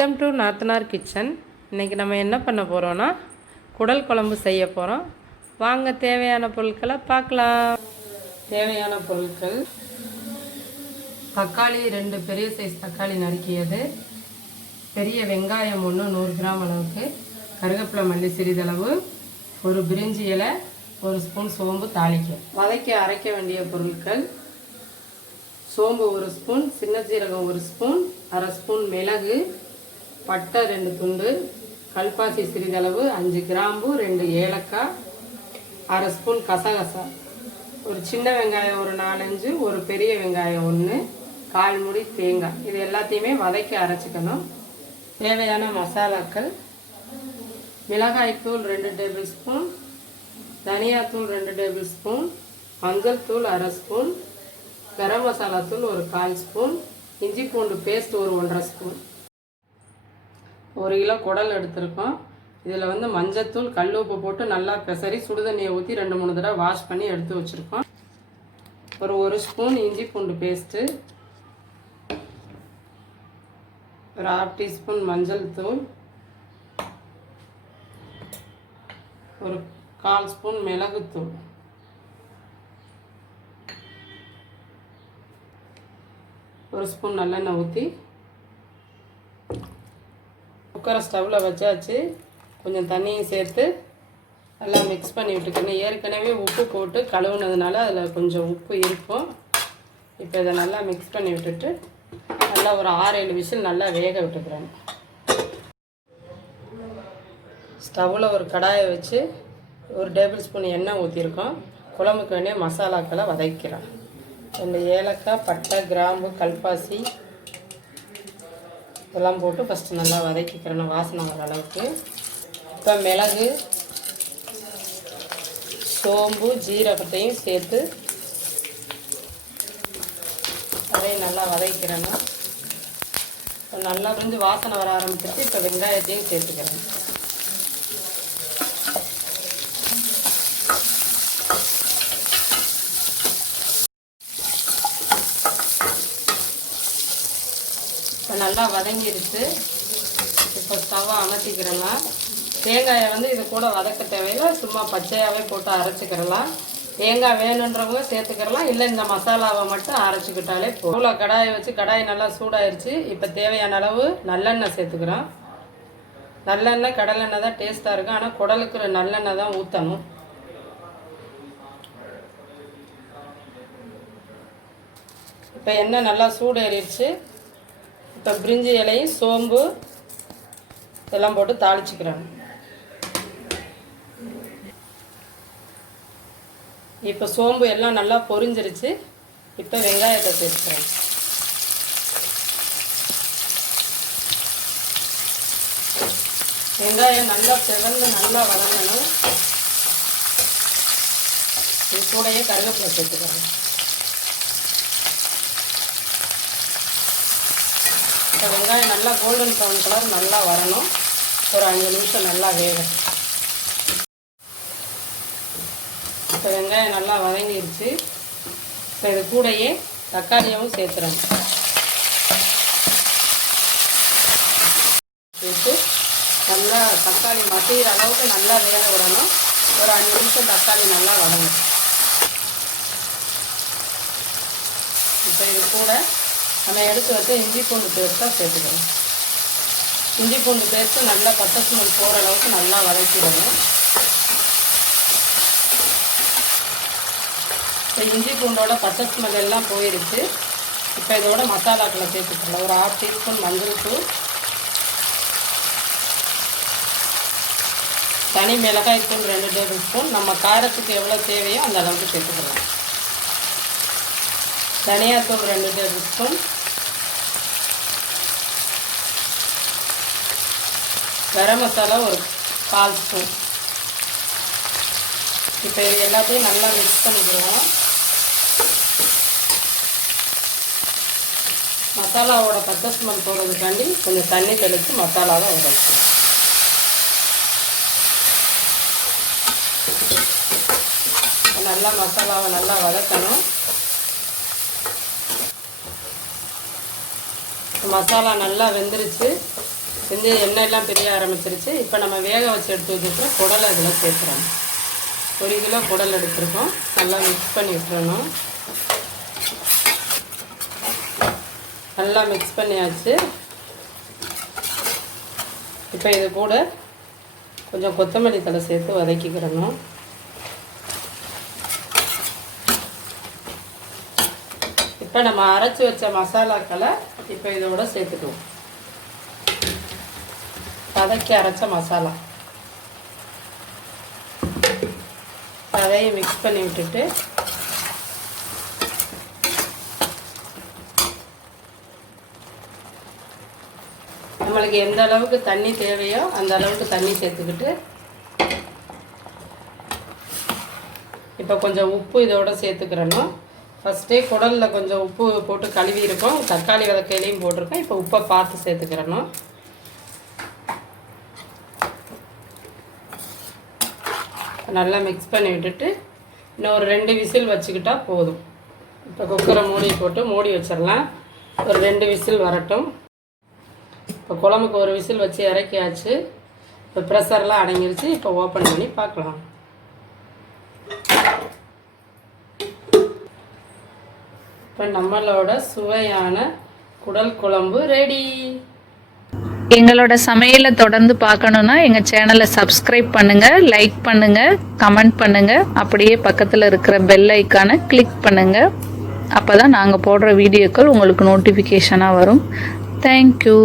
Welcome to நாத்தனார் kitchen. இன்றைக்கி நம்ம என்ன பண்ண போகிறோன்னா குடல் குழம்பு செய்ய போகிறோம். வாங்க தேவையான பொருட்களை பார்க்கலாம். தேவையான பொருட்கள்: தக்காளி 2 பெரிய சைஸ் தக்காளி நறுக்கியது, பெரிய வெங்காயம் 100 கிராம் அளவுக்கு, கருவேப்பிலை மல்லி சிறிதளவு, ஒரு பிரிஞ்சி இலை, 1 ஸ்பூன் சோம்பு தாளிக்க. வதக்க அரைக்க வேண்டிய பொருட்கள்: சோம்பு 1 ஸ்பூன், சின்ன சீரகம் 1 ஸ்பூன், அரை ஸ்பூன் மிளகு, பட்டை 2 துண்டு, கல்பாசி சிறிதளவு, 5 கிராம்பு, 2 ஏலக்காய், அரை ஸ்பூன் கசகசா, ஒரு சின்ன வெங்காயம் ஒரு 4-5, ஒரு பெரிய வெங்காயம் 1, 1/4 மூடி தேங்காய். இது எல்லாத்தையுமே வதக்கி அரைச்சிக்கணும். தேவையான மசாலாக்கள்: மிளகாய்த்தூள் 2 டேபிள் ஸ்பூன், தனியாத்தூள் 2 டேபிள் ஸ்பூன், மஞ்சள் தூள் அரை ஸ்பூன், கரம் மசாலா தூள் ஒரு 1/4 ஸ்பூன், இஞ்சி பூண்டு பேஸ்ட் ஒரு 1/2 ஸ்பூன். 1 கிலோ குடல் எடுத்திருக்கோம். இதில் மஞ்சத்தூள் கல் உப்பு போட்டு நல்லா பெசரி சுடுதண்ணியை ஊற்றி 2-3 தடவை வாஷ் பண்ணி எடுத்து வச்சுருக்கோம். ஒரு 1 ஸ்பூன் இஞ்சி பூண்டு பேஸ்ட்டு, ஒரு 1/2 டீஸ்பூன் மஞ்சள் தூள், ஒரு 1/4 ஸ்பூன் மிளகுத்தூள், ஒரு ஸ்பூன் நல்லெண்ணெய் ஊற்றி குக்கரை ஸ்டவ்வில் வச்சாச்சு. கொஞ்சம் தண்ணியும் சேர்த்து நல்லா மிக்ஸ் பண்ணி விட்டுக்கணும். ஏற்கனவே உப்பு போட்டு கழுவுனதுனால அதில் கொஞ்சம் உப்பு இருக்கும். இப்போ இதை நல்லா மிக்ஸ் பண்ணி விட்டுட்டு நல்லா ஒரு 6-7 விசில் நல்லா வேக விட்டுக்கிறேன். ஸ்டவ்வில் ஒரு கடாயை வச்சு 1 டேபிள் ஸ்பூன் எண்ணெய் ஊற்றிருக்கோம். குழம்புக்கு வேண்டிய மசாலாக்களை வதக்கிறேன். 2 ஏலக்காய், பட்டை, கிராம்பு, கல்பாசி இதெல்லாம் போட்டு ஃபஸ்ட்டு நல்லா வதக்கிக்கிறேன் வாசனை வர அளவுக்கு. இப்போ மிளகு, சோம்பு, ஜீரகத்தையும் சேர்த்து அதையும் நல்லா வதக்கிறேன்னா இப்போ நல்லா கொஞ்சம் வாசனை வர ஆரம்பிச்சிட்டு இப்போ வெங்காயத்தையும் சேர்த்துக்கிறேன். இப்போ நல்லா வதங்கிடுச்சு. இப்போ ஸ்டவ்வை அமர்த்திக்கிறலாம். தேங்காயை இது கூட வதக்க தேவையில்லை, சும்மா பச்சையாகவே போட்டு அரைச்சிக்கிறலாம். தேங்காய் வேணுன்றவங்க சேர்த்துக்கிறலாம், இல்லை இந்த மசாலாவை மட்டும் அரைச்சிக்கிட்டாலே போதும். இவ்வளோ கடாயை வச்சு கடாய் நல்லா சூடாயிருச்சு. இப்போ தேவையான அளவு நல்லெண்ணெய் சேர்த்துக்கிறோம். நல்லெண்ணெய் கடலெண்ணெய் தான் டேஸ்ட்டாக இருக்கும், ஆனால் குடலுக்கு நல்லெண்ணெய் தான் ஊற்றணும். இப்போ எண்ணெய் நல்லா சூடேறிடுச்சு. இப்போ பிரிஞ்சி இலையும் சோம்பு இதெல்லாம் போட்டு தாளிச்சுக்கிறேன். இப்போ சோம்பு எல்லாம் நல்லா பொரிஞ்சிருச்சு. இப்போ வெங்காயத்தை சேர்த்துக்கிறேன். வெங்காயம் நல்லா செவந்து நல்லா வதங்கணும். இது கூடயே கருவேப்பிலை சேர்த்துக்கிறேன். இப்போ வெங்காயம் நல்லா கோல்டன் ப்ரௌன் கலர் நல்லா வரணும். ஒரு 5 நிமிஷம் நல்லா வேகும். இப்போ வெங்காயம் நல்லா வதங்கிடுச்சு. இப்போ இது கூடையே தக்காளியாகவும் சேர்த்துறேன். சேர்த்து நல்லா தக்காளி மசிகிற அளவுக்கு நல்லா வேக விடணும். ஒரு 5 நிமிஷம் தக்காளி நல்லா வதங்கும். இப்போ இது கூட நம்ம எடுத்து வச்சு இஞ்சி பூண்டு பேஸ்ட்டாக சேர்த்துக்கணும். இஞ்சி பூண்டு பேஸ்ட்டு நல்லா பச்சை ஸ்மெல் போகிற அளவுக்கு நல்லா வதக்கிடணும். இப்போ இஞ்சி பூண்டோட பச்சை ஸ்மெல் எல்லாம் போயிடுச்சு. இப்போ இதோட மசாலாக்களை சேர்த்துக்கலாம். ஒரு 1/2 டீஸ்பூன் மஞ்சள் தூள், தனி மிளகாய் தூள் 2 டேபிள் ஸ்பூன், நம்ம காரத்துக்கு எவ்வளோ தேவையோ அந்த அளவுக்கு சேர்த்துக்கலாம். தனியாத்தூள் 2 டேபிள் ஸ்பூன், கரம் மசாலா ஒரு 1/4 ஸ்பூன். இப்போ இது எல்லாத்தையும் நல்லா மிக்ஸ் பண்ணிக்கிடுவோம். மசாலாவோட பச்சை ஸ்மெல் போகிறதுக்காண்டி கொஞ்சம் தண்ணி தெளித்து மசாலாவை உடைக்கணும். நல்லா மசாலாவை நல்லா வதக்கணும். மசாலா நல்லா வெந்துருச்சு. எண்ணெய் எல்லாம் பிரிய ஆரம்பிச்சிருச்சு. இப்போ நம்ம வேக வச்சு எடுத்து வச்சுருக்கிற குடலை இதில் சேர்த்துறோம். 1 கிலோ குடல் எடுத்துருக்கோம். நல்லா மிக்ஸ் பண்ணி விட்டுறணும். நல்லா மிக்ஸ் பண்ணியாச்சு. இப்போ இது கூட கொஞ்சம் கொத்தமல்லி தழை சேர்த்து வதக்கிக்கிறணும். இப்போ நம்ம அரைச்சி வச்ச மசாலாக்களை இப்போ இதோட சேர்த்துக்குவோம். வதக்கி அரைச்ச மசாலா அதையும் மிக்ஸ் பண்ணி விட்டுட்டு நம்மளுக்கு எந்த அளவுக்கு தண்ணி தேவையோ அந்த அளவுக்கு தண்ணி சேர்த்துக்கிட்டு இப்போ கொஞ்சம் உப்பு இதோட சேர்த்துக்கிறணும். ஃபஸ்ட்டே குடலில் கொஞ்சம் உப்பு போட்டு கழுவி இருக்கோம். தக்காளி வதக்கையிலையும் போட்டிருக்கோம். இப்போ உப்பை பார்த்து சேர்த்துக்கிறணும். நல்லா மிக்ஸ் பண்ணி விட்டுட்டு இன்னும் ஒரு 2 விசில் வச்சுக்கிட்டா போதும். இப்போ குக்கரை மூடி வச்சிடலாம். ஒரு 2 விசில் வரட்டும். இப்போ குழம்புக்கு ஒரு விசில் வச்சு இறக்கியாச்சு. இப்போ ப்ரெஷர்லாம் அடங்கிருச்சு. இப்போ ஓப்பன் பண்ணி பார்க்கலாம். இப்போ நம்மளோட சுவையான குடல் குழம்பு ரெடி. எங்களோட சமையலை தொடர்ந்து பார்க்கணுன்னா எங்கள் சேனலை சப்ஸ்கிரைப் பண்ணுங்கள், லைக் பண்ணுங்கள், கமெண்ட் பண்ணுங்கள். அப்படியே பக்கத்தில் இருக்கிற பெல் ஐக்கானை கிளிக் பண்ணுங்கள். அப்போ தான் நாங்கள் போடுற வீடியோக்கள் உங்களுக்கு நோட்டிஃபிகேஷனாக வரும். தேங்க்யூ.